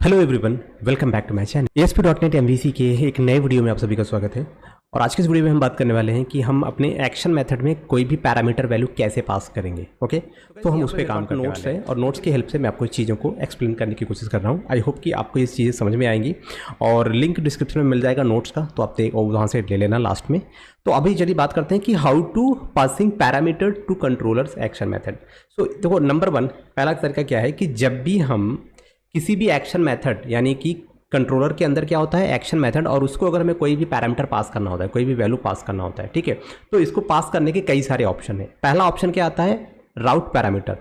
Hello everyone, welcome back to my channel ASP.NET MVC के एक नए वीडियो में आप सभी का स्वागत है। और आज के इस वीडियो में हम बात करने वाले हैं कि हम अपने एक्शन मेथड में कोई भी पैरामीटर वैल्यू कैसे पास करेंगे। ओके, तो हम उस पर काम करने वाले हैं और नोट्स की हेल्प से मैं आपको इस चीज़ों को एक्सप्लेन करने की कोशिश कर रहा हूँ। आई होप कि आपको ये चीज़ें समझ में आएंगी और लिंक डिस्क्रिप्शन में मिल जाएगा नोट्स का, तो आप वहाँ से ले लेना लास्ट में। तो अभी चलिए बात करते हैं कि how to passing parameter to controllers action method. So देखो, नंबर 1 पहला तरीका क्या है कि जब भी हम किसी भी एक्शन मेथड यानी कि कंट्रोलर के अंदर क्या होता है एक्शन मेथड, और उसको अगर हमें कोई भी पैरामीटर पास करना होता है, कोई भी वैल्यू पास करना होता है, ठीक है, तो इसको पास करने के कई सारे ऑप्शन है। पहला ऑप्शन क्या आता है, राउट पैरामीटर।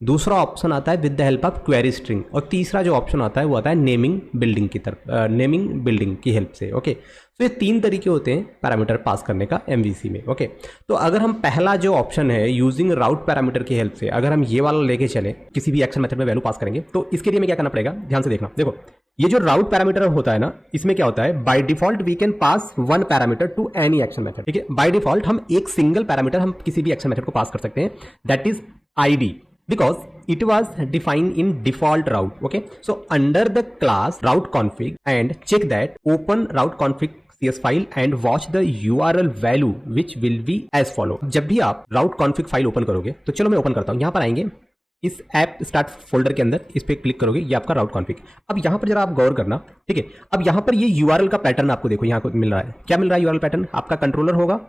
दूसरा ऑप्शन आता है with the help of query string, और तीसरा जो ऑप्शन आता है वो आता है नेमिंग बिल्डिंग की तरफ, नेमिंग बिल्डिंग की हेल्प से। ओके, तो ये 3 तरीके होते हैं पैरामीटर पास करने का MVC में। ओके, तो अगर हम पहला जो ऑप्शन है यूजिंग राउट पैरामीटर की हेल्प से अगर हम ये वाला लेके चले किसी भी एक्शन मेथड में वैल्यू पास करेंगे, तो इसके लिए हमें क्या करना पड़ेगा, ध्यान से देखना। देखो, ये जो राउट पैरामीटर होता है ना, इसमें क्या होता है, by default we can pass 1 parameter to any action method. ठीक है, बाय डिफॉल्ट हम एक सिंगल पैरामीटर हम किसी भी एक्शन मेथड को पास कर सकते हैं, that is ID, because it was defined in default route. Okay, so under the class route config and check that open route config CS file and watch the URL value which will be as follow. जब भी आप route config file open करोगे, तो चलो मैं open करता हूं, यहां पर आएंगे इस ऐप स्टार्ट फोल्डर के अंदर, इस पे क्लिक करोगे, ये आपका राउट कॉन्फ़िग। अब यहां पर जरा आप गौर करना, ठीक है। अब यहां पर ये URL का पैटर्न आपको देखो, यहां को मिल रहा है, क्या मिल रहा है URL पैटर्न, आपका कंट्रोलर होगा,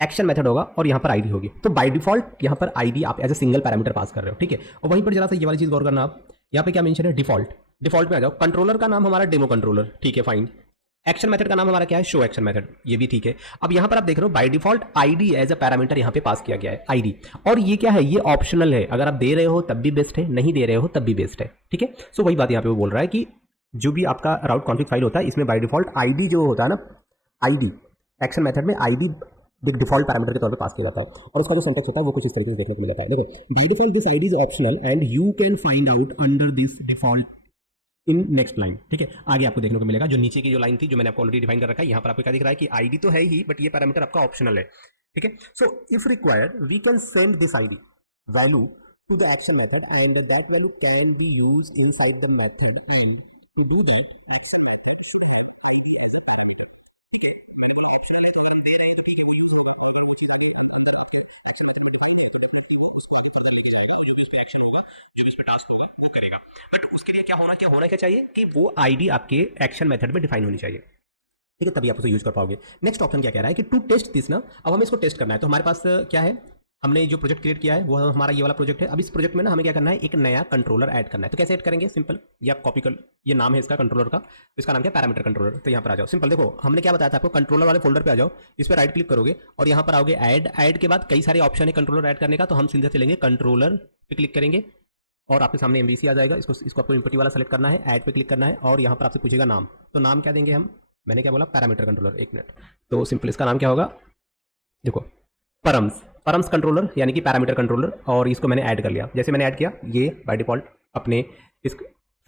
एक्शन मेथड होगा और यहां पर ID होगी। तो बाय डिफॉल्ट यहां पर ID आप as a single parameter pass कर रहे हो, ठीक है। और वहीं पर जरा सा ये वाली चीज गौर करना, आप यहां पे क्या मेंशन है, डिफॉल्ट। डिफॉल्ट में आ जाओ, कंट्रोलर का नाम हमारा डेमो कंट्रोलर, ठीक है, फाइन। एक्शन मेथड का नाम हमारा क्या है, शो एक्शन मेथड, ये भी ठीक है। अब यहां पर आप देख रहे हो by default ID as a parameter यहां पे पास किया गया है, ID। और ये क्या है, ये ऑप्शनल है, अगर आप दे रहे हो तब भी बेस्ट है, नहीं दे रहे हो तब भी बेस्ट है, ठीक है। सो वही बात यहां पे वो बोल रहा है कि जो भी आपका राउट कॉन्फ़िग फाइल होता है, इसमें बाय डिफॉल्ट ID जो होता है ना, ID एक्शन मेथड में ID डिफॉल्ट पैरामीटर के तौर पे पास किया जाता है। और उसका जो सिंटैक्स होता है वो कुछ इस तरीके से देखने को मिल जाता है। देखो, by default this ID is optional and you can find out under this default in next line, ठीक है। आगे आपको देखने को मिलेगा, जो नीचे की जो लाइन थी जो मैंने आपको ऑलरेडी डिफाइन कर रखा है, यहां पर आपको क्या दिख रहा है कि ID तो है ही, बट ये पैरामीटर आपका ऑप्शनल है, ठीक है। So if required we can send this ID value to the action method and that value can be used inside the method, and to do that action method should have ID as a parameter, ठीक है। मैंने बोला optional है, तो अगर हम दे रहे हैं तो ठीक है, वो यूज होगा, और अगर वो चीज़ आगे अंदर आपके एक्शन मेथड में डिफाइन है तो डेफिनेटली वो उसको आगे फर्दर लेके जाएगा, और जो भी उस पर एक्शन होगा, जो भी उस पर टास्क होगा, वो करेगा। बट उसके लिए क्या होना चाहिए कि वो ID आपके एक्शन मेथड में डिफाइन होनी चाहिए, ठीक है, तभी आप उसे यूज कर पाओगे। नेक्स्ट ऑप्शन क्या कह रहा है कि टू टेस्ट दिस ना, अब हमें इसको टेस्ट करना है। तो हमारे पास क्या है, हमने जो प्रोजेक्ट क्रिएट किया है वो हमारा ये वाला प्रोजेक्ट है। अब इस प्रोजेक्ट में ना हमें क्या करना है, एक नया कंट्रोलर ऐड करना है। तो कैसे ऐड करेंगे, सिंपल, ये आप कॉपी कर, ये नाम है इसका कंट्रोलर का, इसका नाम क्या है, पैरामीटर कंट्रोलर। तो यहाँ पर आ जाओ, सिंपल, देखो हमने क्या बताया था आपको, कंट्रोलर वाले फोल्डर पे आ जाओ, इस पर राइट क्लिक करोगे और यहाँ पर आओगे ऐड के बाद कई सारे ऑप्शन है कंट्रोलर ऐड करने का। तो हम सीधे चलेंगे कंट्रोलर पे क्लिक करेंगे और आपके सामने MVC आ जाएगा। इसको आपको इम्पटी वाला सेलेक्ट करना है, ऐड पे क्लिक करना है और यहाँ पर आपसे पूछेगा नाम। तो नाम क्या देंगे हम, मैंने क्या बोला, पैरामीटर कंट्रोलर। एक मिनट, तो सिंपल इसका नाम क्या होगा, देखो, परम्स कंट्रोलर यानी कि पैरामीटर कंट्रोलर, और इसको मैंने ऐड कर लिया। जैसे मैंने ऐड किया, ये बाय डिफॉल्ट अपने इस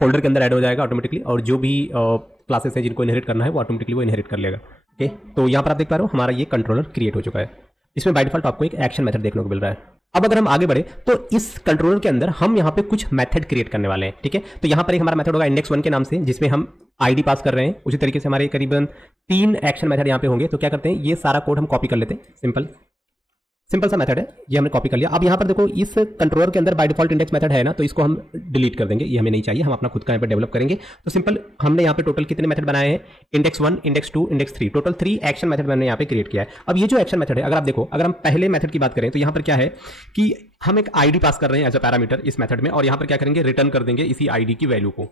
फोल्डर के अंदर ऐड हो जाएगा ऑटोमेटिकली, और जो भी क्लासेस हैं जिनको इनहेरिट करना है वो ऑटोमेटिकली वो इनहेरिट कर लेगा। ओके, तो यहाँ पर आप देख पा रहे हो हमारा ये कंट्रोलर क्रिएट हो चुका है। इसमें बाय डिफॉल्ट आपको एक एक्शन मेथड देखने को मिल रहा है। अब अगर हम आगे बढ़े तो इस कंट्रोलर के अंदर हम यहाँ पे कुछ मेथड क्रिएट करने वाले हैं, ठीक है। तो यहाँ पर एक हमारा मेथड होगा index1 के नाम से, जिसमें हम ID पास कर रहे हैं। उसी तरीके से हमारे करीबन 3 एक्शन मेथड यहाँ पे होंगे। तो क्या करते हैं, ये सारा कोड हम कॉपी कर लेते हैं, सिंपल सा मेथड है, ये हमने कॉपी कर लिया। अब यहाँ पर देखो, इस कंट्रोलर के अंदर बाय डिफॉल्ट इंडेक्स मेथड है ना, तो इसको हम डिलीट कर देंगे, ये हमें नहीं चाहिए, हम अपना खुद का यहाँ पर डेवलप करेंगे। तो सिंपल, हमने यहाँ पे टोटल कितने मेथड बनाए हैं, index1, index2, index3, total 3 action method मैंने यहाँ पे क्रिएट किया है। अब ये जो एक्शन मेथड है, अगर आप देखो, अगर हम पहले मेथड की बात करें तो यहाँ पर क्या है कि हम एक ID पास कर रहे हैं एज अ पैरामीटर इस मेथड में, और यहाँ पर क्या करेंगे, रिटर्न कर देंगे इसी ID की वैल्यू को,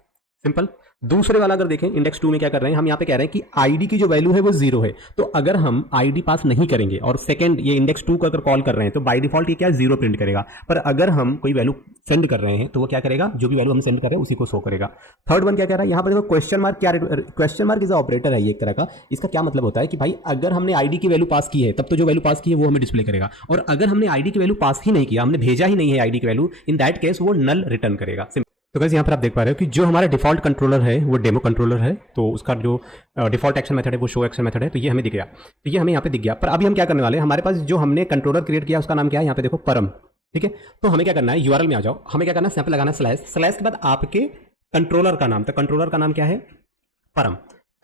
सिंपल। दूसरे वाला अगर देखें, index2 में क्या कर रहे हैं, हम यहाँ पे कह रहे हैं कि ID की जो वैल्यू है वो 0 है। तो अगर हम ID पास नहीं करेंगे और सेकंड ये index2 का अगर कॉल कर रहे हैं, तो बाय डिफॉल्ट ये क्या 0 प्रिंट करेगा। पर अगर हम कोई वैल्यू सेंड कर रहे हैं तो वो क्या करेगा, जो भी वैल्यू हम सेंड कर रहे हैं उसी को शो करेगा। थर्ड वन क्या कह रहा है, यहाँ पर देखो क्वेश्चन मार्क, क्या क्वेश्चन मार्क इज ऑपरेटर है ये एक तरह का। इसका क्या मतलब होता है कि भाई अगर हमने ID की वैल्यू पास की है तब तो जो वैल्यू पास की है वो हमें डिस्प्ले करेगा, और अगर हमने ID की वैल्यू पास ही नहीं किया, हमने भेजा ही नहीं है ID की वैल्यू, इन दैट केस वो नल रिटर्न करेगा। तो गाइस यहाँ पर आप देख पा रहे हो कि जो हमारा डिफॉल्ट कंट्रोलर है वो डेमो कंट्रोलर है। तो उसका जो डिफॉल्ट एक्शन मेथड है वो शो एक्शन मेथड है। तो ये हमें दिख गया, तो ये हमें यहाँ पे दिख गया। पर अभी हम क्या करने वाले हैं, हमारे पास जो हमने कंट्रोलर क्रिएट किया उसका नाम क्या है, यहाँ पे देखो परम, ठीक है। तो हमें क्या करना है, URL में आ जाओ, हमें क्या करना है, यहाँ पे लगाना है स्लैश के बाद आपके कंट्रोलर का नाम, तो कंट्रोलर का नाम क्या है, परम।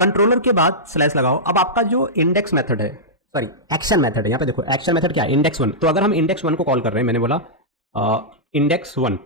कंट्रोलर के बाद स्लैश लगाओ। अब आपका जो इंडेक्स मेथड है, सॉरी एक्शन मेथड है, यहाँ पे देखो एक्शन मेथड क्या है, इंडेक्स वन। तो अगर हम इंडेक्स वन को कॉल कर रहे हैं, मैंने बोला इंडेक्स वन,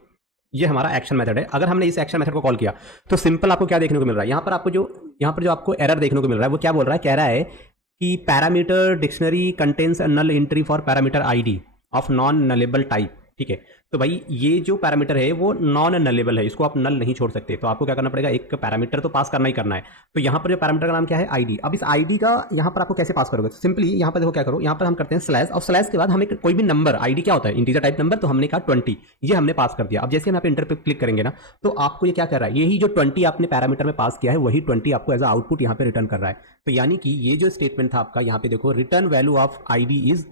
ये हमारा एक्शन मेथड है। अगर हमने इस एक्शन मेथड को कॉल किया तो सिंपल आपको क्या देखने को मिल रहा है, यहाँ पर जो आपको एरर देखने को मिल रहा है वो क्या बोल रहा है, कह रहा है कि parameter dictionary contains a null entry for parameter ID of non nullable type. ठीक है, तो भाई ये जो पैरामीटर है वो नॉन नलेबल है, इसको आप नल नहीं छोड़ सकते। तो आपको क्या करना पड़ेगा, एक पैरामीटर तो पास करना ही करना है। तो यहाँ पर जो पैरामीटर का नाम क्या है, आईडी। अब इस आईडी का यहाँ पर आपको कैसे पास करोगे, तो सिंपली यहाँ पर देखो क्या करो, यहाँ पर हम करते हैं स्लैश, और स्लैश के बाद हमें कोई भी नंबर, आईडी क्या होता है, इंटीजर टाइप नंबर, तो हमने कहा 20, ये हमने पास कर दिया। अब जैसे हम यहाँ पे इंटर पे क्लिक करेंगे ना, तो आपको ये क्या कर रहा है, यही जो 20 आपने पैरामीटर में पास किया है वही 20 आपको एज आउटपुट यहाँ पे रिटर्न कर रहा है। तो यानी कि ये जो स्टेटमेंट था आपका, यहाँ पे देखो return value of ID is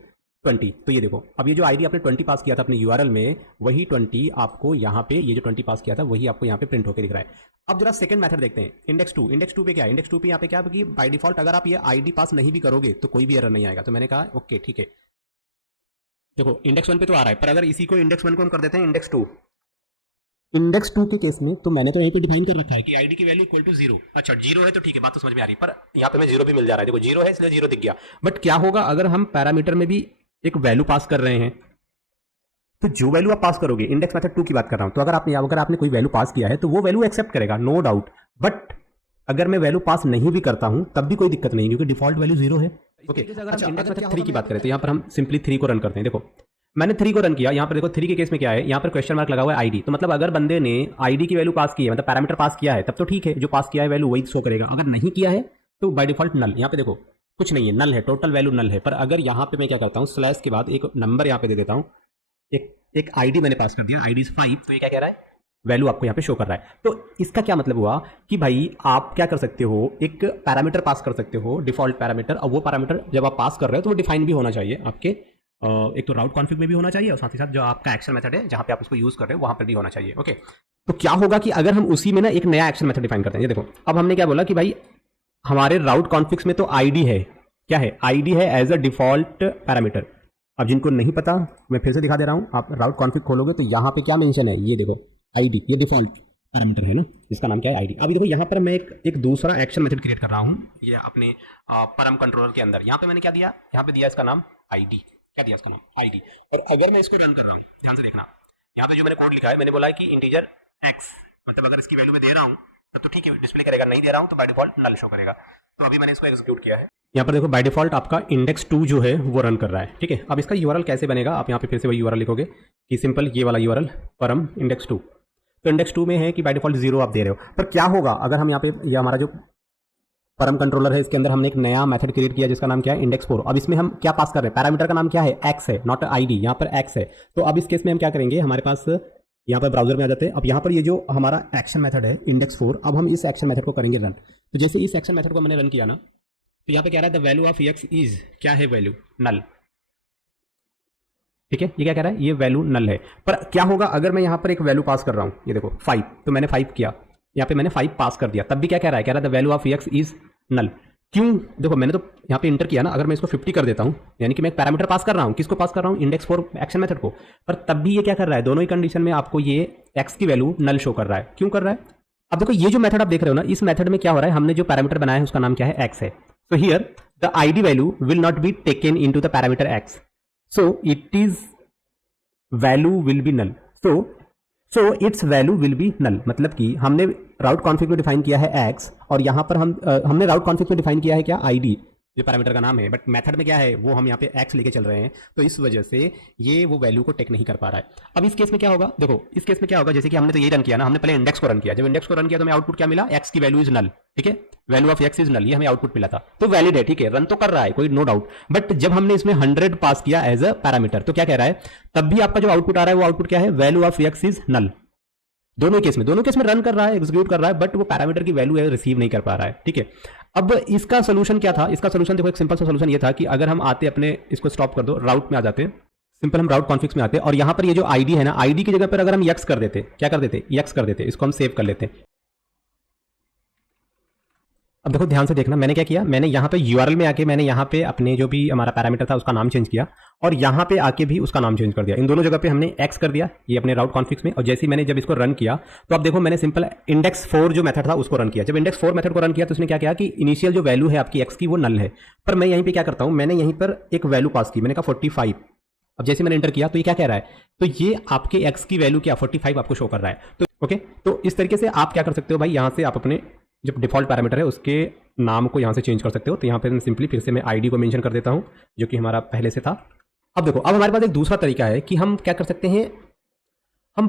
20। तो ये देखो, अब ये जो आईडी आपने 20 पास किया था अपने यूआरएल में, वही 20 आपको यहाँ पे, ये जो 20 पास किया था वही आपको यहाँ पे प्रिंट होकर दिख रहा है। अब जरा सेकंड मेथड देखते हैं, इंडेक्स टू। इंडेक्स टू पे क्या है, इंडेक्स टू पे यहाँ पे क्या है कि बाय डिफॉल्ट अगर आप ये आईडी पास नहीं भी करोगे तो कोई भी एरर नहीं आएगा। तो मैंने कहा ओके ठीक है, देखो इंडेक्स वन पे तो आ रहा है, पर अगर इसी को इंडेक्स वन को हम कर देते हैं इंडेक्स टू, इंडेक्स टू के केस में तो मैंने तो यहीं पे डिफाइन कर रखा है कि आईडी की वैल्यू इक्वल टू 0। अच्छा 0 है तो ठीक है, बात तो समझ में आ रही है, पर यहाँ पे हमें 0 भी मिल जा रहा है। देखो 0 है इसलिए 0 दिख गया। बट क्या होगा अगर हम पैरामीटर में भी एक वैल्यू पास कर रहे हैं, तो जो वैल्यू आप पास करोगे, इंडेक्स मेथड 2 की बात कर रहा हूं, तो अगर आपने कोई वैल्यू पास किया है तो वो वैल्यू एक्सेप्ट करेगा, नो डाउट। बट अगर मैं वैल्यू पास नहीं भी करता हूं तब भी कोई दिक्कत नहीं, क्योंकि डिफॉल्ट वैल्यू 0 है। ओके अच्छा, अगर 3 की बात करें तो यहाँ पर हम सिंपली 3 को रन करते हैं। देखो मैंने 3 को रन किया, यहाँ पर देखो 3 के केस में क्या है, यहाँ पर क्वेश्चन मार्क लगा हुआ है आईडी। तो मतलब अगर बंदे ने आईडी की वैल्यू पास की है, मतलब पैरामीटर पास किया है, तब तो ठीक है, जो पास किया है वैल्यू वही शो करेगा। अगर नहीं किया है तो बाय डिफॉल्ट नल। यहाँ पे देखो कुछ नहीं है, नल है, टोटल वैल्यू नल है। पर अगर यहाँ पे मैं क्या करता हूँ, स्लैश के बाद एक नंबर यहाँ पे दे देता हूँ, एक आईडी मैंने पास कर दिया, आईडी इज 5, तो ये क्या कह रहा है, वैल्यू आपको यहाँ पे शो कर रहा है। तो इसका क्या मतलब हुआ कि भाई आप क्या कर सकते हो, एक पैरामीटर पास कर सकते हो, डिफॉल्ट पैरामीटर। और वो पैरामीटर जब आप पास कर रहे हो तो वो डिफाइन भी होना चाहिए आपके, एक तो राउट कॉन्फिग में भी होना चाहिए, और साथ ही साथ जो आपका एक्शन मेथड है जहाँ पे आप उसको यूज कर रहे हो वहाँ पर भी होना चाहिए। ओके, तो क्या होगा कि अगर हम उसी में ना एक नया एक्शन मेथड डिफाइन करते हैं, ये देखो अब हमने क्या बोला कि भाई हमारे राउट कॉन्फिग्स में तो आईडी है, क्या है, आईडी है एज अ डिफॉल्ट पैरामीटर। अब जिनको नहीं पता मैं फिर से दिखा दे रहा हूं, आप राउट कॉन्फिग खोलोगे तो यहां पे क्या मेंशन है, ये देखो आईडी, ये डिफॉल्ट पैरामीटर है ना, जिसका नाम क्या है आईडी। अभी देखो यहां पर मैं एक दूसरा एक्शन मेथड क्रिएट कर रहा हूं, ये अपने परम कंट्रोलर के अंदर। यहां पे मैंने क्या दिया, यहां पे दिया इसका नाम आईडी, क्या दिया इसका नाम आईडी। और अगर मैं इसको रन कर रहा हूं, ध्यान से देखना, यहां पे जो मैंने कोड लिखा है, मैंने बोला है कि इंटीजर एक्स, मतलब अगर इसकी वैल्यू मैं दे रहा हूं तब तो ठीक है डिस्प्ले करेगा, नहीं दे रहा हूं तो बाय डिफॉल्ट नल शो करेगा। तो अभी मैंने इसको एग्जीक्यूट किया है, यहाँ पर देखो बाय डिफॉल्ट आपका इंडेक्स 2 जो है वो रन कर रहा है। ठीक है, अब इसका यूआरएल कैसे बनेगा, आप यहाँ पे फिर से वही यूआरएल लिखोगे कि सिंपल ये वाला यूआरएल परम इंडेक्स 2। तो इंडेक्स 2 में है कि बाय डिफॉल्ट 0 आप दे रहे हो। पर क्या होगा अगर हम यहाँ पे, ये हमारा जो परम कंट्रोलर है इसके अंदर हमने एक नया मेथड क्रिएट किया जिसका नाम क्या है इंडेक्स 4। अब इसमें हम क्या पास कर रहे हैं, पैरामीटर का नाम क्या है, एक्स है, नॉट आईडी, यहाँ पर एक्स है। तो अब इस केस में हम क्या करेंगे, हमारे पास यहाँ पर ब्राउजर में आ जाते हैं। अब यहाँ पर ये जो हमारा एक्शन मेथड है इंडेक्स 4, अब हम इस एक्शन मेथड को करेंगे रन। तो जैसे इस एक्शन मेथड को मैंने रन किया ना, तो यहाँ पे कह रहा है the value of x is, क्या है वैल्यू, नल। ठीक है, ये क्या कह रहा है, ये वैल्यू नल है। पर क्या होगा अगर मैं यहाँ पर एक वैल्यू पास कर रहा हूँ, ये देखो 5, तो मैंने 5 किया, यहाँ पे मैंने 5 पास कर दिया, तब भी क्या कह रहा है, the value of x is null. क्यों, देखो मैंने तो यहाँ पे इंटर किया ना, अगर मैं इसको 50 कर देता हूँ, यानी कि मैं एक पैरामीटर पास कर रहा हूँ, किसको पास कर रहा हूँ, इंडेक्स 4 एक्शन मेथड को, पर तब भी ये क्या कर रहा है, दोनों ही कंडीशन में आपको ये एक्स की वैल्यू नल शो कर रहा है। क्यों कर रहा है, अब देखो ये जो मेथड आप देख रहे हो ना, इस मेथड में क्या हो रहा है, हमने जो पैरामीटर बनाया है उसका नाम क्या है, एक्स है। So here the ID value will not be taken into the parameter X, so it is value will be null, so it's value will be null. मतलब कि हमने राउट कॉन्फिग में डिफाइन किया है एक्स, और यहां पर हमने राउट कॉन्फिग में डिफाइन किया है क्या, आईडी, जो पैरामीटर का नाम है, बट मेथड में क्या है वो हम यहाँ पे एक्स लेके चल रहे हैं, तो इस वजह से ये वो वैल्यू को टेक नहीं कर पा रहा है। अब इस केस में क्या होगा, देखो इस केस में क्या होगा, जैसे कि हमने तो ये रन किया ना, हमने पहले इंडेक्स को रन किया, जब इंडेक्स को रन किया तो हमें आउटपुट क्या मिला, एक्स की वैल्यू इज नल। ठीक है, value of x is null, ये हमें आउटपुट मिला था, तो वैलिड है, ठीक है, रन तो कर रहा है, कोई नो डाउट। बट जब हमने इसमें 100 पास किया एज अ पैरामीटर, तो क्या कह रहा है, तब भी आपका जो आउटपुट आ रहा है वो आउटपुट क्या है, value of x is null. दोनों केस में रन कर रहा है, एग्जीक्यूट कर रहा है, बट वो पैरामीटर की वैल्यू है रिसीव नहीं कर पा रहा है। ठीक है, अब इसका सोल्यूशन क्या था, इसका सोल्यूशन देखो, एक सिंपल सा सोल्यूशन ये था कि अगर हम आते अपने, इसको स्टॉप कर दो, राउट में आ जाते, सिंपल हम राउट कॉन्फिग्स में आते, और यहां पर ये जो आईडी है ना, आईडी की जगह पर अगर हम यक्स कर देते, क्या कर देते, यक्स कर देते, इसको हम सेव कर लेते। अब देखो ध्यान से देखना, मैंने क्या किया, मैंने यहाँ पे यूआरएल में आके मैंने यहाँ पे अपने जो भी हमारा पैरामीटर था उसका नाम चेंज किया और यहाँ पे आके भी उसका नाम चेंज कर दिया। इन दोनों जगह पे हमने एक्स कर दिया ये अपने राउट कॉन्फिग्स में। और जैसे ही मैंने जब इसको रन किया तो अब देखो मैंने सिंपल इंडेक्स 4 जो मेथड था उसको रन किया। जब इंडेक्स 4 मेथड को रन किया तो उसने क्या किया कि इनिशियल जो वैल्यू है आपकी एक्स की वो नल है, पर मैं यहीं पर क्या करता हूँ, मैंने यहीं पर एक वैल्यू पास की, मैंने कहा 45। अब जैसे मैंने एंटर किया तो ये क्या कह रहा है, तो ये आपके एक्स की वैल्यू क्या 45 आपको शो कर रहा है। तो ओके, तो इस तरीके से आप क्या कर सकते हो भाई, यहाँ से आप अपने जो डिफॉल्ट पैरामीटर है उसके नाम को यहाँ से चेंज कर सकते हो। तो यहाँ पे मैं सिंपली फिर से मैं आईडी को मेंशन कर देता हूँ जो कि हमारा पहले से था। अब देखो, अब हमारे पास एक दूसरा तरीका है कि हम क्या कर सकते हैं, हम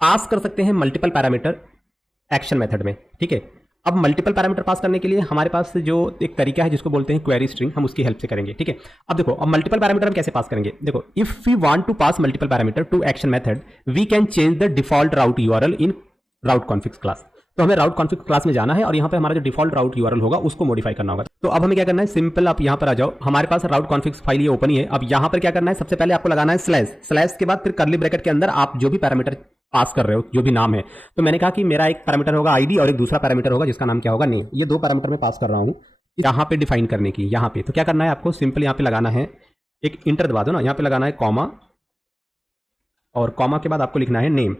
पास कर सकते हैं मल्टीपल पैरामीटर एक्शन मेथड में। ठीक है, अब मल्टीपल पैरामीटर पास करने के लिए हमारे पास जो एक तरीका है जिसको बोलते हैं क्वेरी स्ट्रिंग, हम उसकी हेल्प से करेंगे। ठीक है, अब देखो, अब मल्टीपल पैरामीटर हम कैसे पास करेंगे, देखो, if we want to pass multiple parameter to action method we can change the default route URL in route configs class. तो हमें राउट कॉन्फिग क्लास में जाना है और यहाँ पे हमारा जो डिफॉल्ट राउट यूआरएल होगा उसको मॉडिफाई करना होगा। तो अब हमें क्या करना है, सिंपल आप यहाँ पर आ जाओ, हमारे पास राउट कॉन्फिग्स फाइल ये ओपन ही है। अब यहाँ पर क्या करना है, सबसे पहले आपको लगाना है स्लैश, स्लैश के बाद फिर कर्ली ब्रैकेट के अंदर आप जो भी पैरामीटर पास कर रहे हो, जो भी नाम है। तो मैंने कहा कि मेरा एक पैरामीटर होगा आईडी और एक दूसरा पैरामीटर होगा जिसका नाम क्या होगा, नेम। ये दो पैरामीटर में पास कर रहा हूँ यहाँ पे डिफाइन करने की। यहाँ पे तो क्या करना है आपको, सिंपल यहाँ पे लगाना है एक इंटर दबा दो ना, यहाँ पे लगाना है कॉमा और कॉमा के बाद आपको लिखना है नेम।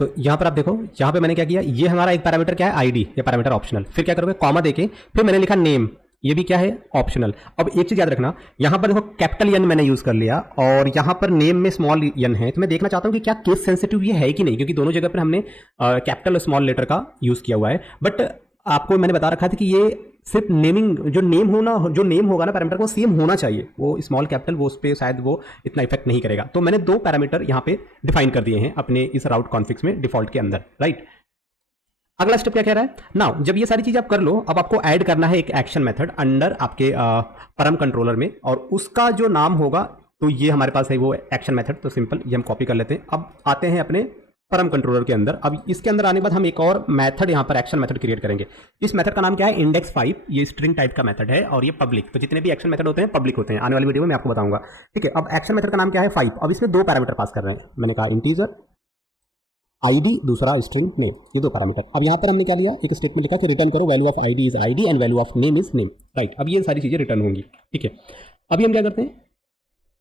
तो यहाँ पर आप देखो, यहाँ पे मैंने क्या किया, ये हमारा एक पैरामीटर क्या है आईडी, ये पैरामीटर ऑप्शनल। फिर क्या करोगे, कॉमा देके फिर मैंने लिखा नेम, ये भी क्या है ऑप्शनल। अब एक चीज याद रखना, यहाँ पर देखो कैपिटल एन मैंने यूज कर लिया और यहाँ पर नेम में स्मॉल एन है। तो मैं देखना चाहता हूँ कि क्या केस सेंसिटिव ये है कि नहीं, क्योंकि दोनों जगह पर हमने कैपिटल और स्मॉल लेटर का यूज किया हुआ है। बट आपको मैंने बता रखा था कि ये सिर्फ नेमिंग जो नेम होगा ना पैरामीटर को सेम होना चाहिए, वो स्मॉल कैपिटल वो उस पर शायद वो इतना इफेक्ट नहीं करेगा। तो मैंने दो पैरामीटर यहाँ पे डिफाइन कर दिए हैं अपने इस राउट कॉन्फिग्स में डिफॉल्ट के अंदर, राइट। अगला स्टेप क्या कह रहा है, नाउ जब ये सारी चीज आप कर लो, अब आपको ऐड करना है एक एक्शन मेथड अंडर आपके परम कंट्रोलर में और उसका जो नाम होगा, तो ये हमारे पास है वो एक्शन मेथड। तो सिंपल ये हम कॉपी कर लेते हैं। अब आते हैं अपने परम कंट्रोलर के अंदर। अब इसके अंदर आने के बाद हम एक और मेथड यहाँ पर एक्शन मेथड क्रिएट करेंगे। इस मेथड का नाम क्या है, इंडेक्स 5। ये स्ट्रिंग टाइप का मेथड है और ये पब्लिक, तो जितने भी एक्शन मेथड होते हैं पब्लिक होते हैं। आने वाली वीडियो में मैं आपको बताऊंगा। ठीक है, अब एक्शन मेथड का नाम क्या है 5। अब इसमें दो पैरामीटर पास कर रहे हैं, मैंने कहा इंटीजर आईडी, दूसरा स्ट्रिंग नेम, ये दो पैरामीटर। अब यहाँ पर हमने क्या लिया, एक स्टेटमेंट लिखा कि रिटर्न करो value of ID is ID and value of name is name, right. अब ये सारी चीजें रिटर्न होंगी। ठीक है, अभी हम क्या करते हैं,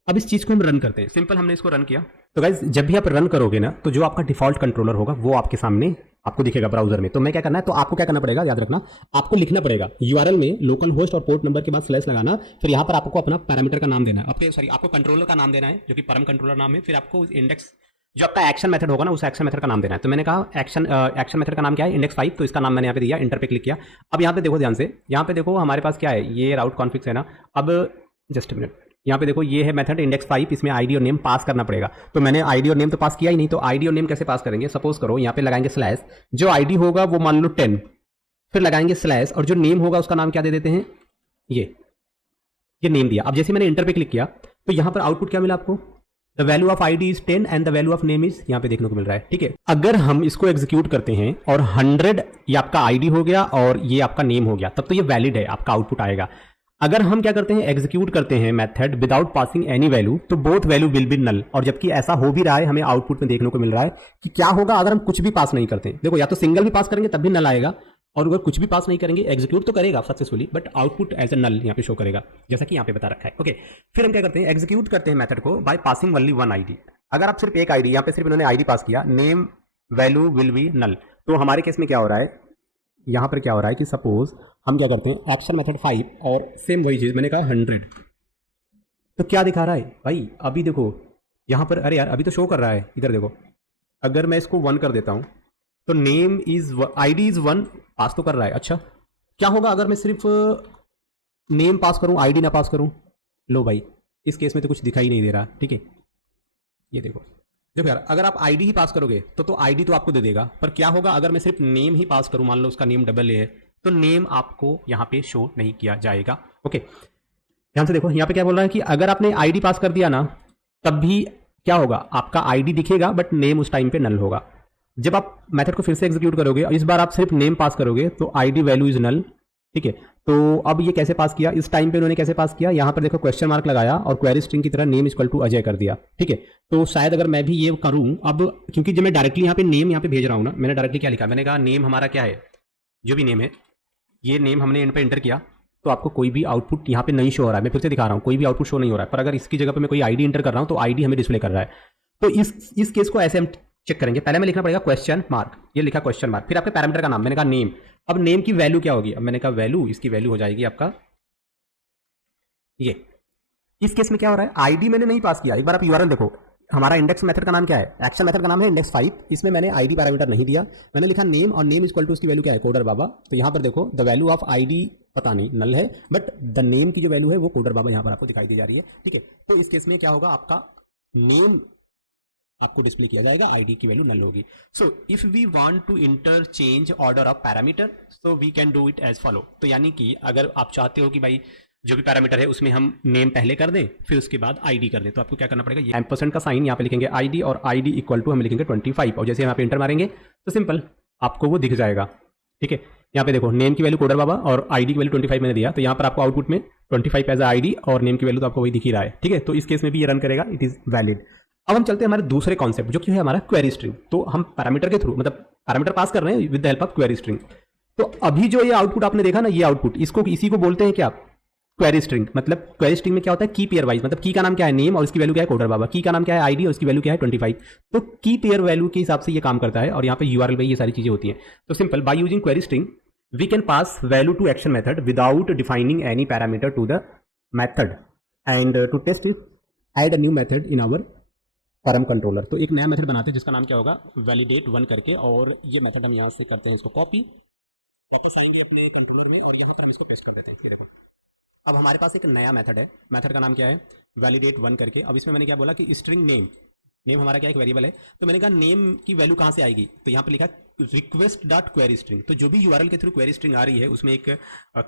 अब इस चीज को हम रन करते हैं। सिंपल हमने इसको रन किया। तो गाइज जब भी आप रन करोगे ना, तो जो आपका डिफॉल्ट कंट्रोलर होगा वो आपके सामने आपको दिखेगा ब्राउजर में। तो मैं क्या करना है, तो आपको क्या करना पड़ेगा, याद रखना, आपको लिखना पड़ेगा यूआरएल में लोकल होस्ट और पोर्ट नंबर के बाद स्लैश लगाना। फिर यहाँ पर आपको अपना पैरामीटर का नाम देना है, आपको कंट्रोलर का नाम देना है जो कि परम कंट्रोलर नाम है। फिर आपको इंडेक्स जो आपका एक्शन मेथड होगा ना, उस एक्शन मेथड का नाम देना है। तो मैंने कहा एक्शन मेथड का नाम क्या है, इंडेक्स 5। तो इसका नाम मैंने यहाँ पे दिया, इंटर पे क्लिक किया। अब यहाँ पे देखो ध्यान से, यहाँ पे देखो हमारे पास क्या है, ये राउट कॉन्फिग्स है ना। अब जस्ट मिनट, यहाँ पे देखो ये है मेथड इंडेक्स 5, इसमें आईडी और नेम पास करना पड़ेगा। तो मैंने आईडी और नेम तो पास किया ही नहीं, तो आईडी और नेम कैसे पास करेंगे, सपोज करो यहाँ पे लगाएंगे स्लैश, जो आईडी होगा वो मान लो 10, फिर लगाएंगे स्लैश और जो नेम होगा उसका नाम क्या दे देते हैं, ये नेम दिया। अब जैसे मैंने इंटर पे क्लिक किया तो यहाँ पर आउटपुट क्या मिला आपको, the value of ID is 10 and the value of name is, यहाँ पे देखने को मिल रहा है। ठीक है, अगर हम इसको एग्जीक्यूट करते हैं और 100 ये आपका आईडी हो गया और ये आपका नेम हो गया, तब तो ये वैलिड है, आपका आउटपुट आएगा। अगर हम क्या करते हैं, एग्जीक्यूट करते हैं method without passing any value, तो both value will be null. और जबकि ऐसा हो भी रहा है, हमें आउटपुट में देखने को मिल रहा है कि क्या होगा अगर हम कुछ भी पास नहीं करते हैं। देखो, या तो सिंगल भी पास करेंगे तब भी नल आएगा, और अगर कुछ भी पास नहीं करेंगे, एग्जीक्यूट तो करेगा successfully but output as a null यहाँ पे शो करेगा, जैसा कि यहाँ पे बता रखा है। ओके, फिर हम क्या करते हैं, एग्जीक्यूट करते हैं मेथड को by passing only one ID. अगर आप सिर्फ एक आईडी, यहाँ पे सिर्फ इन्होंने आईडी पास किया, name value will be null. तो हमारे केस में क्या हो रहा है, यहाँ पर क्या हो रहा है कि सपोज हम क्या करते हैं, एक्शन मेथड 5 और सेम वही चीज मैंने कहा 100, तो क्या दिखा रहा है भाई, अभी देखो यहाँ पर, अरे यार अभी तो शो कर रहा है, इधर देखो, अगर मैं इसको 1 कर देता हूँ तो नेम इज आईडी इज 1 पास तो कर रहा है। अच्छा, क्या होगा अगर मैं सिर्फ नेम पास करूं, आईडी ना पास करूं, लो भाई इस केस में तो कुछ दिखाई नहीं दे रहा। ठीक है, ये देखो यार, अगर आप आईडी ही पास करोगे तो आईडी तो आपको दे देगा, पर क्या होगा अगर मैं सिर्फ नेम ही पास करूं, मान लो उसका नेम डबल ए है, तो नेम आपको यहां पे शो नहीं किया जाएगा। ओके, ध्यान से देखो, यहां पे क्या बोल रहा है कि अगर आपने आईडी पास कर दिया ना, तब भी क्या होगा, आपका आईडी दिखेगा बट नेम उस टाइम पे नल होगा। जब आप मेथड को फिर से एग्जीक्यूट करोगे, इस बार आप सिर्फ नेम पास करोगे तो आईडी वैल्यू इज नल। ठीक है, तो अब ये कैसे पास किया, इस टाइम पे उन्होंने कैसे पास किया, यहां पर देखो क्वेश्चन मार्क लगाया और क्वेरी स्ट्रिंग की तरह नेम इक्वल टू अजय कर दिया। ठीक है, तो शायद अगर मैं भी ये करूं, अब क्योंकि जब मैं डायरेक्टली यहाँ पे नेम यहाँ पे भेज रहा हूं ना, मैंने डायरेक्टली क्या लिखा, मैंने कहा नेम हमारा क्या है जो भी नेम है, ये नेम हमने इन पर एंटर किया तो आपको कोई भी आउटपुट यहाँ पे नहीं शो हो रहा है। मैं फिर से दिखा रहा हूँ, कोई भी आउटपुट शो नहीं हो रहा है। पर अगर इसकी जगह पे मैं कोई आईडी एंटर कर रहा हूँ तो आईडी हमें डिस्प्ले कर रहा है। तो इस केस को ऐसे हम चेक करेंगे। पहले में लिखना पड़ेगा क्वेश्चन मार्क, ये लिखा क्वेश्चन मार्क, फिर आपके पैरामीटर का नाम, मैंने कहा नेम। अब नेम की वैल्यू क्या होगी, अब मैंने कहा वैल्यू, इसकी वैल्यू हो जाएगी आपका ये। इस केस में क्या हो रहा है, आईडी मैंने नहीं पास किया। एक बार आप यूआरएल देखो, हमारा इंडेक्स मेथड का नाम क्या है, एक्शन मेथड का नाम है इंडेक्स 5। इसमें मैंने आईडी पैरामीटर नहीं दिया, मैंने लिखा नेम, और नेम इक्वल टू उसकी वैल्यू क्या है, कोडर बाबा। तो यहां पर देखो द वैल्यू ऑफ आईडी पता नहीं, नल है, बट द नेम की जो वैल्यू है वो कोडर बाबा यहां पर आपको दिखाई दी जा रही है। ठीक है, तो इस केस में क्या होगा, आपका नेम आपको डिस्प्ले किया जाएगा, आईडी की वैल्यू नल होगी। So if we want to interchange order of parameter, so we can do it as follow. तो यानी कि अगर आप चाहते हो कि भाई जो भी पैरामीटर है उसमें हम नेम पहले कर दें, फिर उसके बाद आईडी कर दें, तो आपको क्या करना पड़ेगा, ये एम्परसेंड का साइन यहाँ पे लिखेंगे आईडी, और आईडी इक्वल टू हम लिखेंगे 25, और जैसे यहाँ पे इंटर मारेंगे तो सिंपल आपको वो दिख जाएगा। ठीक है, यहाँ पे देखो नेम की वैल्यू कोडर बाबा और आईडी की वैल्यू 25 मैंने दिया, तो यहाँ पर आपको आउटपुट में 25 एज आईडी और नेम की वैल्यू तो आपको वही दिख ही रहा है। ठीक है, तो इस केस में भी ये रन करेगा, इट इज वैलिड। अब हम चलते हैं हमारे दूसरे कॉन्सेप्ट, जो कि है हमारा क्वेरी स्ट्रिंग। तो हम पैरामीटर के थ्रू, मतलब पैरामीटर पास कर रहे हैं with the help of query string. तो अभी जो ये आउटपुट आपने देखा ना, ये आउटपुट, इसको इसी को बोलते हैं क्या, क्वेरी स्ट्रिंग। मतलब क्वेरी स्ट्रिंग में क्या होता है, की पेयर वाइज, मतलब की का नाम क्या है नेम और इसकी वैल्यू क्या है कोडर बाबा, की का नाम क्या है आईडी और इसकी वैल्यू क्या है 25। तो की पेयर वैल्यू के हिसाब से ये काम करता है, और यहाँ पे यूआरएल में ये सारी चीजें होती हैं। तो simple, by using query string we can pass value to action method without defining any parameter to the method, and to test it add a new method in our param controller. तो एक नया method बनाते हैं जिसका नाम क्या होगा, validate 1 करके, और ये मेथड हम यहाँ से करते हैं इसको कॉपी, वापस आएंगे अपने कंट्रोलर में और यहाँ पर हम इसको पेस्ट कर देते हैं। ये देखो, अब हमारे पास एक नया मेथड है, मेथड का नाम क्या है, वैलिडेट 1 करके। अब इसमें मैंने क्या बोला कि स्ट्रिंग नेम, नेम हमारा क्या एक वेरिएबल है, तो मैंने कहा नेम की वैल्यू कहाँ से आएगी, तो यहाँ पे लिखा रिक्वेस्ट डॉट क्वेरी स्ट्रिंग। तो जो भी यूआरएल के थ्रू क्वेरी स्ट्रिंग आ रही है उसमें एक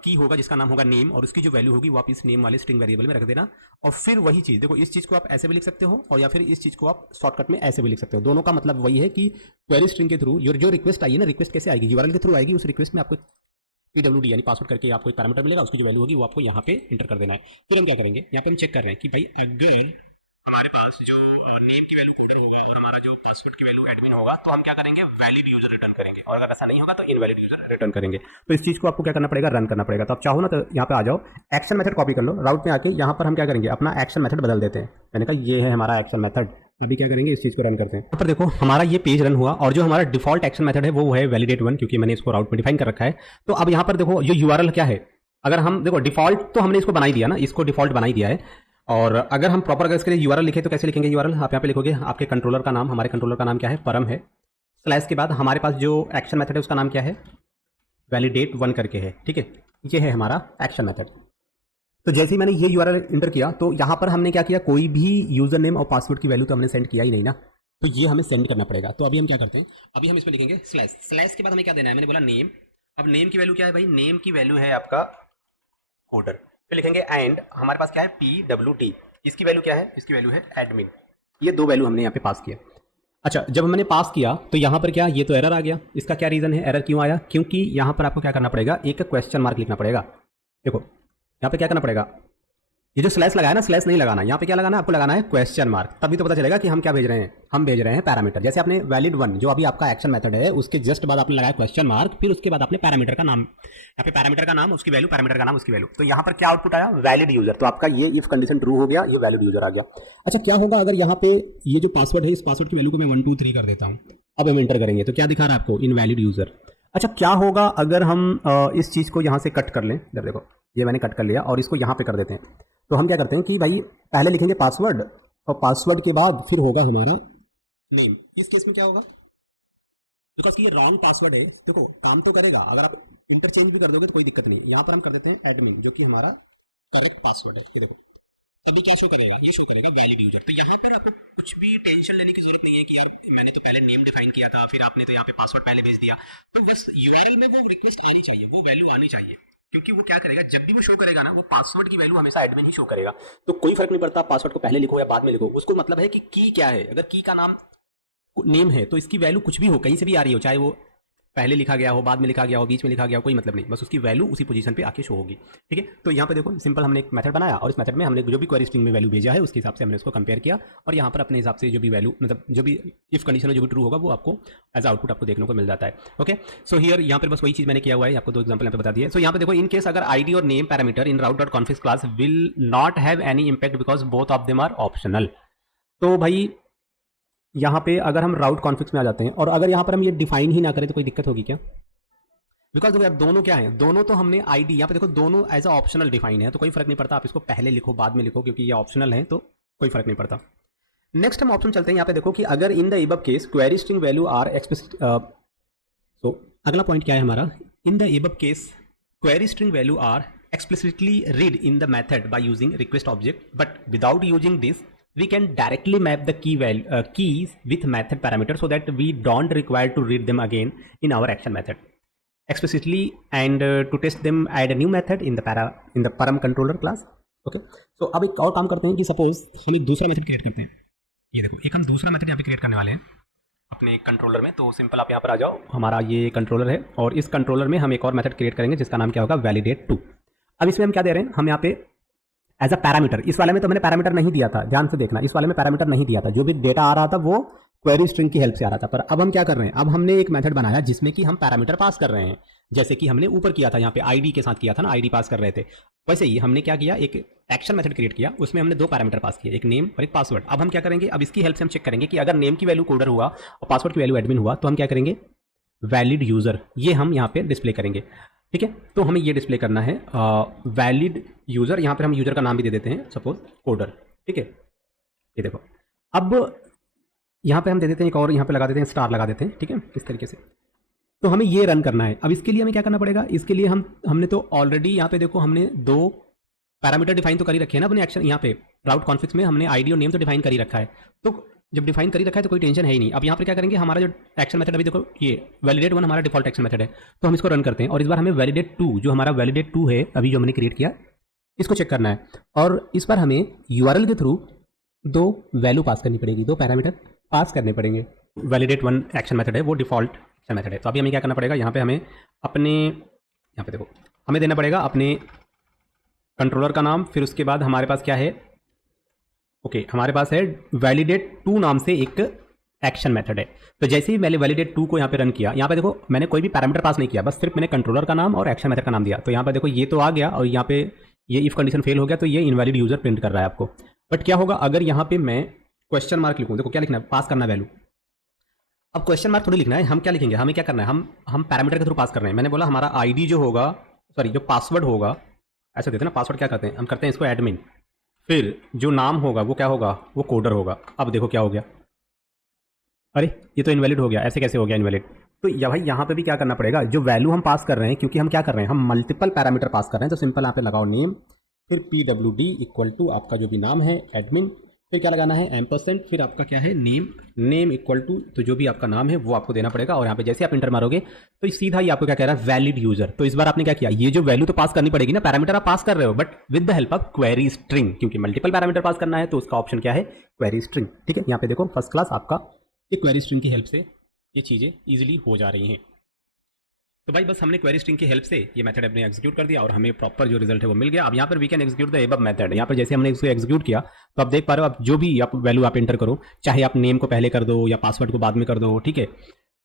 की होगा जिसका नाम होगा नेम, और उसकी जो वैल्यू होगी वो आप इस नेम वाले स्ट्रिंग वेरिएबल में रख देना। और फिर वही चीज़ देखो, इस चीज़ को आप ऐसे भी लिख सकते हो, और या फिर इस चीज़ को आप शॉर्टकट में ऐसे भी लिख सकते हो। दोनों का मतलब वही है कि क्वेरी स्ट्रिंग के थ्रू जो रिक्वेस्ट आई है ना, रिक्वेस्ट कैसे आएगी, यूआरएल के थ्रू आएगी, उस रिक्वेस्ट में आपको PWD यानी पासवर्ड करके आपको एक पैरामीटर मिलेगा, उसकी जो वैल्यू होगी वो आपको यहाँ पे इंटर कर देना है। फिर हम क्या करेंगे, यहाँ पे हम चेक कर रहे हैं कि भाई अगर हमारे पास जो नेम की वैल्यू कोडर होगा और हमारा जो पासवर्ड की वैल्यू एडमिन होगा, तो हम क्या करेंगे, वैलिड यूजर रिटर्न करेंगे, और अगर ऐसा नहीं होगा तो इनवैलिड यूजर रिटर्न करेंगे। तो इस चीज़ को आपको क्या करना पड़ेगा, रन करना पड़ेगा। तो आप चाहो ना तो यहाँ पे आ जाओ, एक्शन मेथड कॉपी कर लो, राउट में आके यहाँ पर हम क्या करेंगे, अपना एक्शन मेथड बदल देते हैं। मैंने कहा ये है हमारा एक्शन मेथड, अभी क्या करेंगे, इस चीज़ को रन करते हैं। यहाँ पर देखो हमारा ये पेज रन हुआ, और जो हमारा डिफॉल्ट एक्शन मेथड है वो है वैलिडेट 1, क्योंकि मैंने इसको राउट में डिफाइन कर रखा है। तो अब यहाँ पर देखो जो यूआरएल क्या है, अगर हम देखो डिफॉल्ट तो हमने इसको बना ही दिया ना, इसको डिफॉल्ट बना ही दिया है। और अगर हम प्रॉपर अगर इसके लिए यूआरएल लिखे तो कैसे लिखेंगे, यूआरएल आप यहाँ पे लिखोगे, आपके कंट्रोलर का नाम, हमारे कंट्रोलर का नाम क्या है, परम है, स्लैश के बाद हमारे पास जो एक्शन मेथड है उसका नाम क्या है, वैलिडेट 1 करके है। ठीक है, ये है हमारा एक्शन मेथड। तो जैसे ही मैंने ये यूआरएल इंटर किया तो यहाँ पर हमने क्या किया, कोई भी यूजर नेम और पासवर्ड की वैल्यू तो हमने सेंड किया ही नहीं ना, तो ये हमें सेंड करना पड़ेगा। तो अभी हम क्या करते हैं, अभी हम इसमें लिखेंगे स्लैश, स्लैश के बाद हमें क्या देना है, मैंने बोला नेम। अब नेम की वैल्यू क्या है भाई, नेम की वैल्यू है आपका कोडर। फिर लिखेंगे एंड हमारे पास क्या है PWD, इसकी वैल्यू क्या है, इसकी वैल्यू है एडमिन। ये दो वैल्यू हमने यहाँ पे पास किया। अच्छा, जब मैंने पास किया तो यहाँ पर क्या, ये तो एरर आ गया। इसका क्या रीज़न है, एरर क्यों आया, क्योंकि यहाँ पर आपको क्या करना पड़ेगा, एक क्वेश्चन मार्क लिखना पड़ेगा। देखो यहाँ पे क्या करना पड़ेगा, ये जो स्लैश लगाया ना, स्लैश नहीं लगाना, यहाँ पे क्या लगाना है, आपको लगाना है क्वेश्चन मार्क, तभी तो पता चलेगा कि हम क्या भेज रहे हैं, हम भेज रहे हैं पैरामीटर। जैसे आपने वैलिड 1 जो अभी आपका एक्शन मेथड है उसके जस्ट बाद आपने लगाया क्वेश्चन मार्क, फिर उसके बाद आपने पैरामीटर का नाम, यहाँ पे पैरामीटर का नाम, उसकी वैल्यू, पैरामीटर का नाम, उसकी वैल्यू। तो यहाँ पर क्या आउटपुट आया, वैलिड यूजर। तो आपका ये इफ कंडीशन ट्रू हो गया, ये वैलिड यूजर आ गया। अच्छा, क्या होगा अगर यहाँ पे ये जो पासवर्ड है, इस पासवर्ड की वैल्यू को मैं 1 2 3 कर देता हूँ, अब हम इंटर करेंगे तो क्या दिखा रहा है आपको, इनवैलिड यूजर। अच्छा, क्या होगा अगर हम इस चीज़ को यहाँ से कट कर लें, इधर देखो ये मैंने कट कर लिया और इसको यहाँ पे कर देते हैं। तो हम क्या करते हैं कि भाई पहले लिखेंगे पासवर्ड, और पासवर्ड के बाद फिर होगा हमारा नेम। इस केस में क्या होगा, बिकॉज कि ये रॉन्ग पासवर्ड है, देखो काम तो करेगा, अगर आप इंटरचेंज भी कर दोगे तो कोई दिक्कत नहीं। यहाँ पर हम कर देते हैं एडमिन, जो कि हमारा करेक्ट पासवर्ड है। ये देखो तभी क्या शो करेगा, ये शो करेगा वैलिड यूजर। तो यहाँ पर आपको कुछ भी टेंशन लेने की जरूरत नहीं है कि यार मैंने तो पहले नेम डिफाइन किया था, फिर आपने तो यहाँ पे पासवर्ड पहले भेज दिया। तो बस यूआरएल में वो रिक्वेस्ट आनी चाहिए, वो वैल्यू आनी चाहिए, क्योंकि वो क्या करेगा, जब भी वो शो करेगा ना, वो पासवर्ड की वैल्यू हमेशा एडमिन ही शो करेगा। तो कोई फर्क नहीं पड़ता पासवर्ड को पहले लिखो या बाद में लिखो, उसको मतलब है कि की क्या है। अगर की का नाम नेम है तो इसकी वैल्यू कुछ भी हो, कहीं से भी आ रही हो, चाहे वो पहले लिखा गया हो, बाद में लिखा गया हो, बीच में लिखा गया हो, कोई मतलब नहीं, बस उसकी वैल्यू उसी पोजीशन पे आके शो होगी। ठीक है, तो यहाँ पे देखो सिंपल हमने एक मेथड बनाया और इस मेथड में हमने जो भी क्वेरी स्ट्रिंग में वैल्यू भेजा है उसके हिसाब से हमने उसको कंपेयर किया और यहाँ पर अपने हिसाब से जो भी वैल्यू मतलब जो भी इफ कंडीशन में जो भी ट्रू होगा वो आपको एज आउटपुट आपको देखने को मिल जाता है। ओके, सो हियर यहाँ पर बस वही चीज़ मैंने किया हुआ है, आपको दो एग्जाम्पल यहाँ पे बता दिया। सो यहाँ पे देखो इन केस अगर आईडी और name parameter in route.config class will not have any impact because both of them are optional. तो भाई यहाँ पे अगर हम राउट कॉन्फिग्स में आ जाते हैं और अगर यहाँ पर हम ये डिफाइन ही ना करें तो कोई दिक्कत होगी क्या? बिकॉज देखो यार दोनों क्या है, दोनों तो हमने आईडी यहाँ पे देखो दोनों एज अ ऑप्शनल डिफाइन है, तो कोई फर्क नहीं पड़ता आप इसको पहले लिखो बाद में लिखो, क्योंकि ये ऑप्शनल है तो कोई फर्क नहीं पड़ता। नेक्स्ट हम ऑप्शन चलते हैं, यहाँ पे देखो कि अगर in the above case query string value are explicit, तो अगला पॉइंट क्या है हमारा, in the above case query string value are explicitly read in the method by using request object, but without using this we can directly map the keys with method parameters so that we don't require to read them again in our action method explicitly, and to test them add a new method in the param controller class. Okay, so अब एक और काम करते हैं कि suppose हम एक दूसरा मेथड क्रिएट करते हैं। ये देखो एक हम दूसरा मेथड यहाँ पे क्रिएट करने वाले हैं अपने कंट्रोलर में। तो सिंपल आप यहाँ पर आ जाओ, हमारा ये कंट्रोलर है और इस कंट्रोलर में हम एक और मेथड क्रिएट करेंगे जिसका नाम क्या होगा, वैलिडेट टू। अब इसमें हम क्या दे रहे हैं, हम यहाँ पे एज अ पैरामीटर, इस वाले में तो मैंने पैरामीटर नहीं दिया था, ध्यान से देखना, इस वाले में पैरामीटर नहीं दिया था, जो भी डेटा आ रहा था वो क्वेरी स्ट्रिंग की हेल्प से आ रहा था। पर अब हम क्या कर रहे हैं, अब हमने एक मेथड बनाया जिसमें कि हम पैरामीटर पास कर रहे हैं, जैसे कि हमने ऊपर किया था यहाँ पे आईडी के साथ किया था ना, आईडी पास कर रहे थे, वैसे ही हमने क्या किया, एक एक्शन मेथड क्रिएट किया, उसमें हमने दो पैरामीटर पास किए, एक नेम और एक पासवर्ड। अब हम क्या करेंगे, अब इसकी हेल्प से हम चेक करेंगे कि अगर नेम की वैल्यू कोडर हुआ और पासवर्ड की वैल्यू एडमिन हुआ तो हम क्या करेंगे, वैलिड यूजर, ये हम यहाँ पे डिस्प्ले करेंगे। ठीक है, तो हमें ये डिस्प्ले करना है वैलिड यूजर, यहाँ पर हम यूजर का नाम भी दे देते हैं सपोज कोडर। ठीक है, ये देखो अब यहाँ पे हम दे देते हैं एक और यहाँ पे लगा देते हैं स्टार लगा देते हैं। ठीक है, इस तरीके से तो हमें ये रन करना है। अब इसके लिए हमें क्या करना पड़ेगा, इसके लिए हमने तो ऑलरेडी यहाँ पे देखो हमने दो पैरामीटर डिफाइन तो कर ही रखे हैं ना अपने एक्शन, यहाँ पे राउट कॉन्फिग्स में हमने आईडी और नेम तो डिफाइन कर ही रखा है। तो जब डिफाइन कर ही रखा है तो कोई टेंशन है ही नहीं। अब यहाँ पर क्या करेंगे, हमारा जो एक्शन मेथड अभी देखो ये वैलिडेट वन हमारा डिफॉल्ट एक्शन मेथड है, तो हम इसको रन करते हैं और इस बार हमें वैलिडेट टू, जो हमारा वैलिडेट टू है अभी जो हमने क्रिएट किया, इसको चेक करना है और इस बार हमें यूआरएल के थ्रू दो वैल्यू पास करनी पड़ेगी, दो पैरामीटर पास करने पड़ेंगे। वैलिडेट वन एक्शन मेथड है, वो डिफॉल्ट एक्शन मेथड है। तो अभी हमें क्या करना पड़ेगा, यहाँ पे हमें अपने यहाँ पे देखो हमें देना पड़ेगा अपने कंट्रोलर का नाम, फिर उसके बाद हमारे पास क्या है, ओके हमारे पास है वैलिडेट टू नाम से एक एक्शन मेथड है। तो जैसे ही मैंने वैलिडेट टू को यहाँ पे रन किया, यहाँ पे देखो मैंने कोई भी पैरामीटर पास नहीं किया, बस सिर्फ मैंने कंट्रोलर का नाम और एक्शन मेथड का नाम दिया। तो यहाँ पे देखो ये तो आ गया और यहाँ पे ये इफ कंडीशन फेल हो गया तो ये इनवैलिड यूजर प्रिंट कर रहा है आपको। बट क्या होगा अगर यहाँ पे मैं क्वेश्चन मार्क लिखूँ, देखो क्या लिखना है, पास करना वैल्यू। अब क्वेश्चन मार्क थोड़ी लिखना है, हम क्या लिखेंगे, हमें क्या करना है, हम पैरामीटर के थ्रू पास कर रहे हैं। मैंने बोला हमारा आईडी जो होगा, सॉरी जो पासवर्ड होगा, ऐसा देते हैं ना, पासवर्ड क्या करते हैं, हम करते हैं इसको एडमिन, फिर जो नाम होगा वो क्या होगा, वो कोडर होगा। अब देखो क्या हो गया, अरे ये तो इनवैलिड हो गया, ऐसे कैसे हो गया इनवैलिड। तो या भाई यहाँ पे भी क्या करना पड़ेगा, जो वैल्यू हम पास कर रहे हैं, क्योंकि हम क्या कर रहे हैं, हम मल्टीपल पैरामीटर पास कर रहे हैं, तो सिंपल यहाँ पे लगाओ नेम, फिर PWD इक्वल टू आपका जो भी नाम है एडमिन, फिर क्या लगाना है एम्परसेंट, फिर आपका क्या है नेम इक्वल टू, तो जो भी आपका नाम है वो आपको देना पड़ेगा। और यहाँ पे जैसे आप इंटर मारोगे तो सीधा ही आपको क्या कह रहा है, वैलिड यूजर। तो इस बार आपने क्या किया, ये जो वैल्यू तो पास करनी पड़ेगी ना, पैरामीटर आप पास कर रहे हो but with the help of query string, क्योंकि मल्टीपल पैरामीटर पास करना है तो उसका ऑप्शन क्या है, क्वेरी स्ट्रिंग। ठीक है, यहाँ पे देखो फर्स्ट क्लास आपका एक क्वेरी स्ट्रिंग की हेल्प से ये चीज़ें ईजिली हो जा रही हैं। तो भाई बस हमने क्वेरी स्ट्रिंग की हेल्प से ये मेथड अपने एग्जीक्यूट कर दिया और हमें प्रॉपर जो रिजल्ट है वो मिल गया। अब यहाँ पर we can execute the above method. यहाँ पर जैसे हमने इसको एग्जीक्यूट किया तो आप देख पा रहे हो, आप जो भी आप वैल्यू आप एंटर करो, चाहे आप नेम को पहले कर दो या पासवर्ड को बाद में कर दो, ठीक है,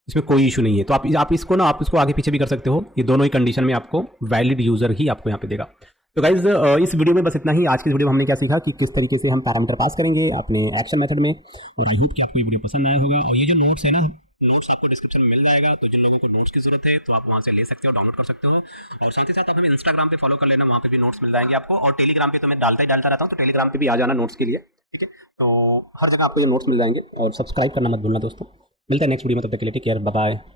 इसमें कोई इशू नहीं है। तो आप इसको आगे पीछे भी कर सकते हो, ये दोनों ही कंडीशन में आपको वैलिड यूजर ही आपको यहाँ पे देगा। तो गाइज इस वीडियो में बस इतना ही। आज की वीडियो में हमने क्या सीखा कि किस तरीके से हम पैरामीटर पास करेंगे अपने एक्शन मेथड में, और आई होप कि आपको ये वीडियो पसंद आया होगा। और ये जो नोट्स है ना, नोट्स आपको डिस्क्रिप्शन में मिल जाएगा, तो जिन लोगों को नोट्स की जरूरत है तो आप वहाँ से ले सकते हो, डाउनलोड कर सकते हो। और साथ ही साथ आप हमें इंस्टाग्राम पे फॉलो कर लेना, वहाँ पे भी नोट्स मिल जाएंगे आपको। और टेलीग्राम पे तो मैं डालता रहता हूँ, तो टेलीग्राम पे भी आ जाना नोट्स के लिए, ठीक है। तो हर जगह आपको ये नोट्स मिल जाएंगे और सब्सक्राइब करना मत भूलना दोस्तों। मिलता है नेक्स्ट वीडियो में, तब तक के लिए टेक केयर, बाय बाय।